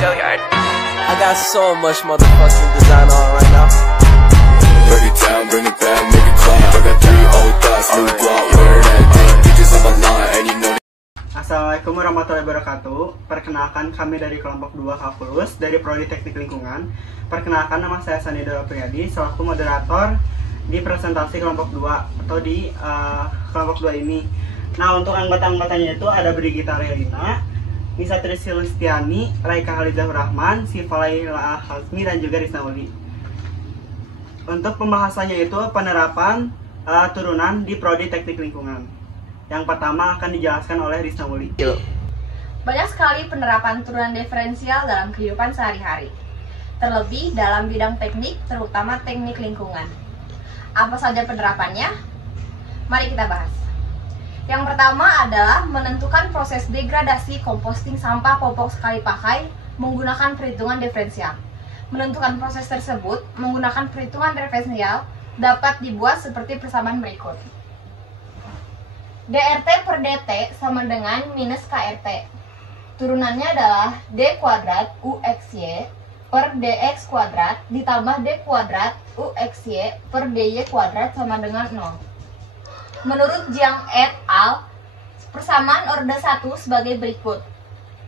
Go yard. I got so much motherfucking design on right now. Break it down, bring it back, make it clap. I got 3 old thoughts, new block, where that thing. Bitches on my line, and you know. Assalamualaikum warahmatullahi wabarakatuh. Perkenalkan, kami dari kelompok 2 Kalkulus dari Prodi Teknik Lingkungan. Perkenalkan, nama saya Sandi Dora Priyadi selaku moderator di presentasi kelompok 2 atau di kelompok 2 ini. Nah, untuk anggota-anggotanya itu ada Brigita Relina, Nisa Trisy Listiani, Raika Halizah Rahman, Siva Laila Hazmi, dan juga Rizna Uli. Untuk pembahasannya itu penerapan turunan di Prodi Teknik Lingkungan. Yang pertama akan dijelaskan oleh Rizna Uli. Banyak sekali penerapan turunan diferensial dalam kehidupan sehari-hari, terlebih dalam bidang teknik, terutama teknik lingkungan. Apa saja penerapannya? Mari kita bahas. Yang pertama adalah menentukan proses degradasi composting sampah popok sekali pakai menggunakan perhitungan diferensial. Menentukan proses tersebut menggunakan perhitungan diferensial dapat dibuat seperti persamaan berikut. DRT per DT sama dengan minus KRT. Turunannya adalah D kuadrat UXY per DX kuadrat ditambah D kuadrat UXY per DY kuadrat sama dengan 0. Menurut Jiang et al, persamaan orde 1 sebagai berikut.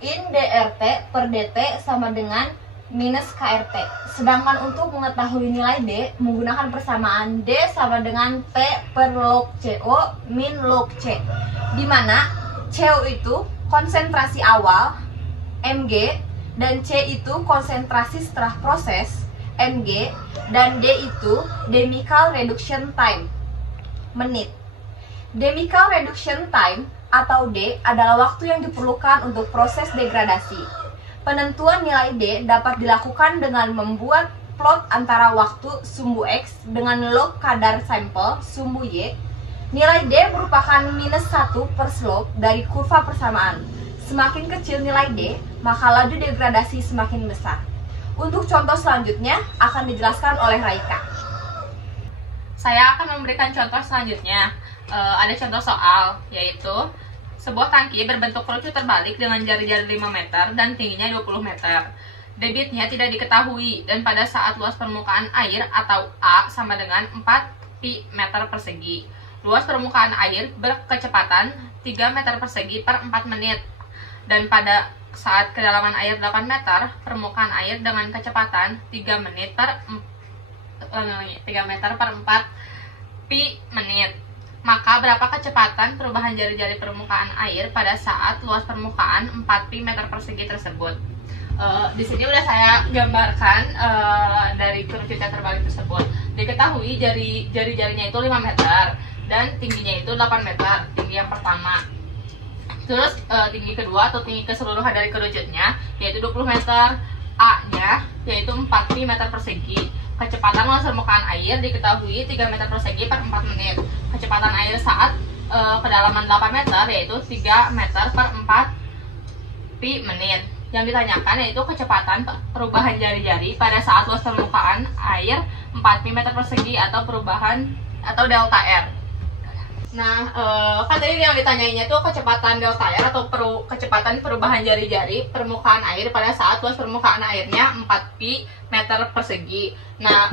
In DRT per DT sama dengan minus KRT. Sedangkan untuk mengetahui nilai D menggunakan persamaan D sama dengan T per log CO min log C, di mana CO itu konsentrasi awal Mg dan C itu konsentrasi setelah proses Mg, dan D itu chemical reduction time menit. Chemical reduction time atau D adalah waktu yang diperlukan untuk proses degradasi. Penentuan nilai D dapat dilakukan dengan membuat plot antara waktu sumbu X dengan log kadar sampel sumbu Y. Nilai D merupakan minus 1 per slope dari kurva persamaan. Semakin kecil nilai D, maka laju degradasi semakin besar. Untuk contoh selanjutnya akan dijelaskan oleh Raika. Saya akan memberikan contoh selanjutnya. Ada contoh soal, yaitu sebuah tangki berbentuk kerucut terbalik dengan jari-jari 5 meter dan tingginya 20 meter. Debitnya tidak diketahui dan pada saat luas permukaan air atau A sama dengan 4 pi meter persegi. Luas permukaan air berkecepatan 3 meter persegi per 4 menit. Dan pada saat kedalaman air 8 meter, permukaan air dengan kecepatan 3 meter per 4 pi menit. Maka berapa kecepatan perubahan jari-jari permukaan air pada saat luas permukaan 4 pi meter persegi tersebut? Di sini udah saya gambarkan dari kerucutnya terbalik tersebut. Diketahui jari-jarinya itu 5 meter dan tingginya itu 8 meter, tinggi yang pertama. Terus tinggi kedua atau tinggi keseluruhan dari kerucutnya yaitu 20 meter, A-nya yaitu 4 pi meter persegi. Kecepatan luas permukaan air diketahui 3 meter persegi per 4 menit. Kecepatan air saat kedalaman 8 meter yaitu 3 meter per 4 pi menit. Yang ditanyakan yaitu kecepatan perubahan jari-jari pada saat luas permukaan air 4 pi meter persegi atau perubahan atau delta R. Nah, kan tadi yang ditanyainnya itu kecepatan delta R atau kecepatan perubahan jari-jari permukaan air pada saat luas permukaan airnya 4 pi meter persegi. Nah,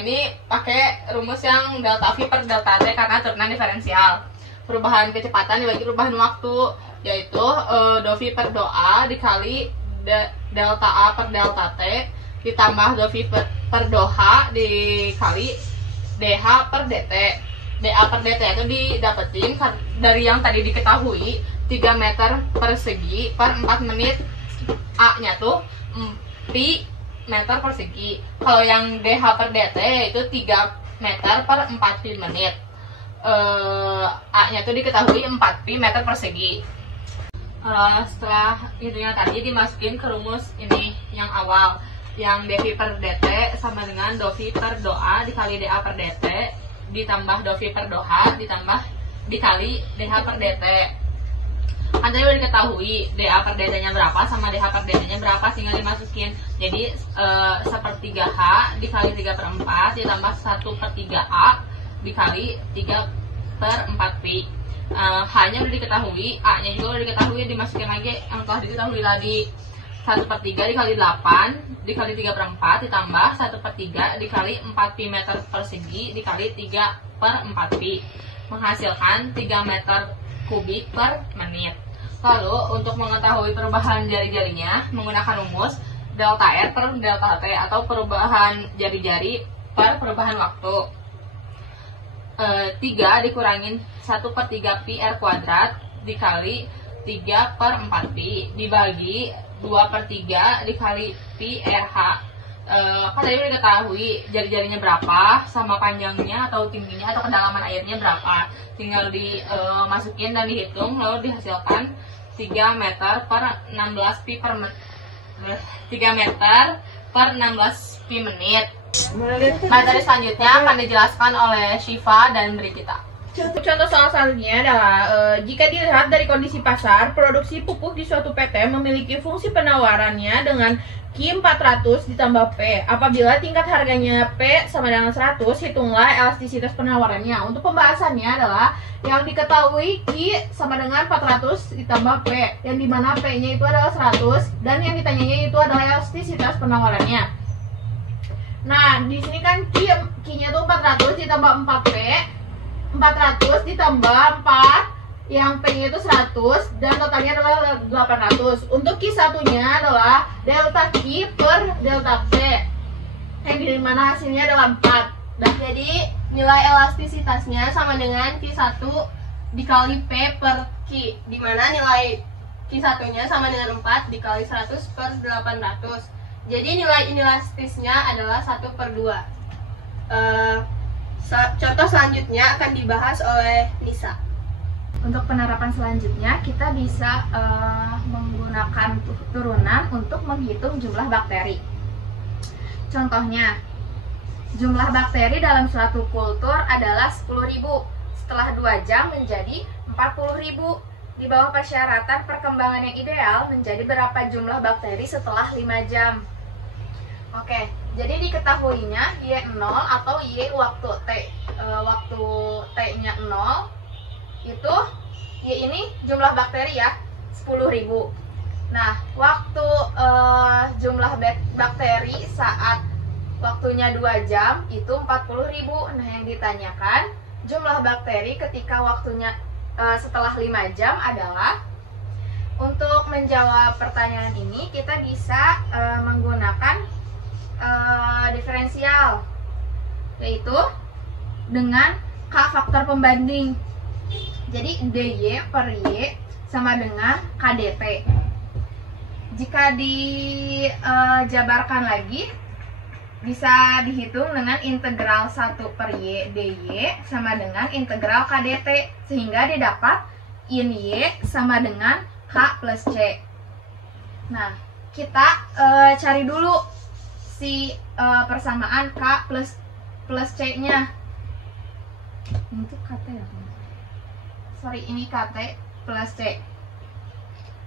ini pakai rumus yang delta V per delta T karena turunan diferensial. Perubahan kecepatan dibagi perubahan waktu, yaitu do V per do A dikali delta A per delta T ditambah do V per do H dikali DH per DT. DA per DT itu didapetin dari yang tadi diketahui 3 meter persegi per 4 menit. A-nya tuh pi meter persegi. Kalau yang DH per DT itu 3 meter per 4 pi menit. A-nya tuh diketahui 4 pi meter persegi. Setelah itunya tadi dimasukin ke rumus ini yang awal, yang dV per DT sama dengan do V per do A dikali DA per DT ditambah do V per do H ditambah dikali DH per DT. Kan tadi udah diketahui DA per DT nya berapa sama DH per DT nya berapa, tinggal dimasukin. Jadi 1/3 H dikali 3/4 ditambah 1/3 A dikali 3/4 pi. H nya udah diketahui, A nya juga udah diketahui, dimasukin lagi yang telah diketahui tadi. 1/3 dikali 8 dikali 3/4 ditambah 1/3 dikali 4 pi meter persegi dikali 3/4 pi menghasilkan 3 meter kubik per menit. Lalu untuk mengetahui perubahan jari-jarinya menggunakan rumus delta R per delta T atau perubahan jari-jari per perubahan waktu. 3 dikurangin 1/3 pi R kuadrat dikali 3/4 pi dibagi 2/3 dikali pi RH. Kan tadi udah diketahui jari-jarinya berapa, sama panjangnya atau tingginya atau kedalaman airnya berapa. Tinggal dimasukin dan dihitung, lalu dihasilkan 3 meter per 16 pi per menit. 3 meter per 16 pi menit. Materi selanjutnya akan dijelaskan oleh Shiva dan Brigita. Contoh soal selanjutnya adalah jika dilihat dari kondisi pasar, produksi pupuk di suatu PT memiliki fungsi penawarannya dengan Q 400 ditambah P. Apabila tingkat harganya P sama dengan 100, hitunglah elastisitas penawarannya. Untuk pembahasannya adalah yang diketahui Q sama dengan 400 ditambah P, yang dimana P-nya itu adalah 100 dan yang ditanyanya itu adalah elastisitas penawarannya. Nah, di sini kan Q-nya itu 400 ditambah 4P. 400 ditambah 4 yang P-nya itu 100 dan totalnya adalah 800. Untuk Q1-nya adalah delta Q per delta P yang dimana hasilnya adalah 4. Nah, jadi nilai elastisitasnya sama dengan Q1 dikali P per Q, dimana nilai Q1-nya sama dengan 4 dikali 100 per 800. Jadi nilai inelastisnya adalah 1/2. Contoh selanjutnya akan dibahas oleh Nisa. Untuk penerapan selanjutnya, kita bisa menggunakan turunan untuk menghitung jumlah bakteri. Contohnya, jumlah bakteri dalam suatu kultur adalah 10.000. Setelah 2 jam menjadi 40.000. Di bawah persyaratan perkembangan yang ideal, menjadi berapa jumlah bakteri setelah 5 jam? Oke, jadi diketahuinya Y0 atau Y waktu T. Waktu T-nya 0 itu Y ini jumlah bakteri ya, 10.000. Nah, waktu jumlah bakteri saat waktunya 2 jam itu 40.000. Nah, yang ditanyakan jumlah bakteri ketika waktunya setelah 5 jam adalah. Untuk menjawab pertanyaan ini kita bisa menggunakan diferensial, yaitu dengan K faktor pembanding. Jadi DY per Y sama dengan KDT. Jika dijabarkan lagi bisa dihitung dengan integral 1 per Y DY sama dengan integral KDT, sehingga didapat in Y sama dengan K plus C. Nah, kita cari dulu si persamaan K plus C-nya. Ini tuh KT ya? Sorry, ini KT plus C.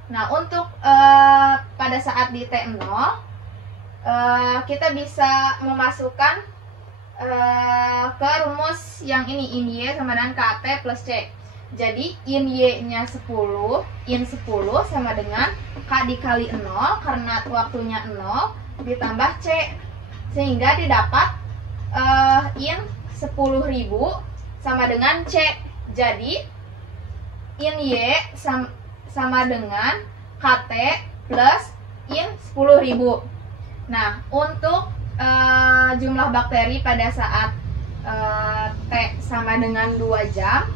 Nah, untuk pada saat di T0 kita bisa memasukkan ke rumus yang ini, in Y sama dengan KT plus C. Jadi in Y-nya 10, in 10 sama dengan K dikali 0 karena waktunya 0 ditambah C, sehingga didapat in 10.000 sama dengan C. Jadi in Y sama dengan KT plus in 10.000. Nah, untuk jumlah bakteri pada saat T sama dengan 2 jam,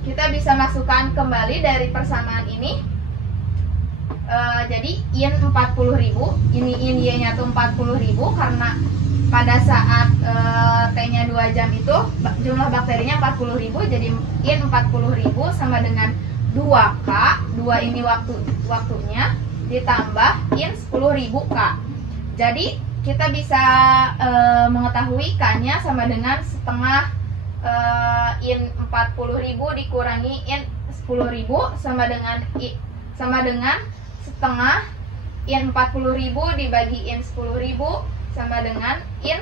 kita bisa masukkan kembali dari persamaan ini. Jadi in 40.000, ini in Y-nya tuh 40.000 karena pada saat T-nya 2 jam itu jumlah bakterinya 40.000, jadi in 40.000 sama dengan 2K, 2 ini waktunya ditambah in 10.000 K. Jadi kita bisa mengetahui K-nya sama dengan setengah in 40.000 dikurangi in 10.000 sama dengan setengah in 40.000 dibagi in 10.000 sama dengan in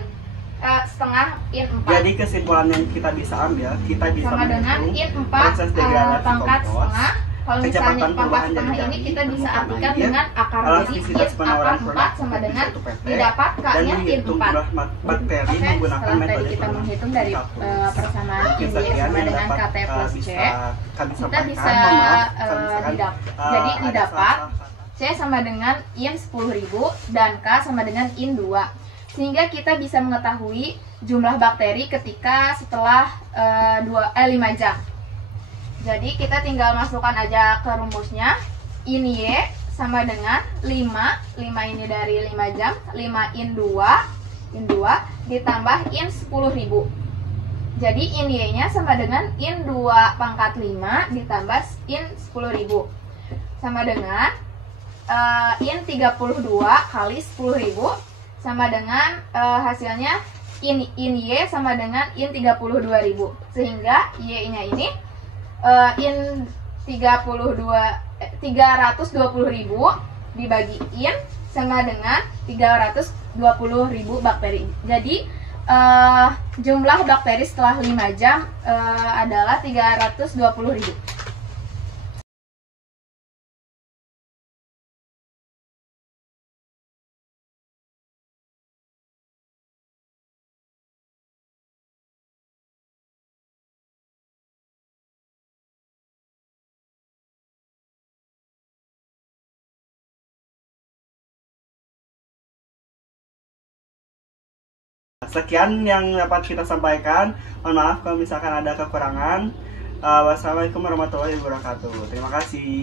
setengah in 4. Jadi kesimpulan yang kita bisa ambil, kita bisa sama dengan in 4 proses degradasi pangkat kompos setengah Kalau misalnya 4,5 ini kita bisa artikan dengan akar dari in akar 4 sama dengan didapat K-nya in 4. bakteri Oke, menggunakan setelah metode tadi kita menghitung dari persamaan in Y sama dengan KT plus C, kita bisa jadi didapat C sama dengan in 10.000 dan K sama dengan in 2. Sehingga kita bisa mengetahui jumlah bakteri ketika setelah 5 jam. Jadi kita tinggal masukkan aja ke rumusnya. In Y sama dengan 5 ini dari 5 jam, 5 in 2 ditambah in 10.000. Jadi in Y-nya sama dengan in 2 pangkat 5 ditambah in 10.000. Sama dengan in 32 kali 10.000 sama dengan hasilnya in Y sama dengan in 32.000. Sehingga Y-nya ini in 320.000 dibagi in sama dengan 320.000 bakteri. Jadi jumlah bakteri setelah 5 jam adalah 320.000. Sekian yang dapat kita sampaikan. Mohon maaf kalau misalkan ada kekurangan. Wassalamualaikum warahmatullahi wabarakatuh. Terima kasih.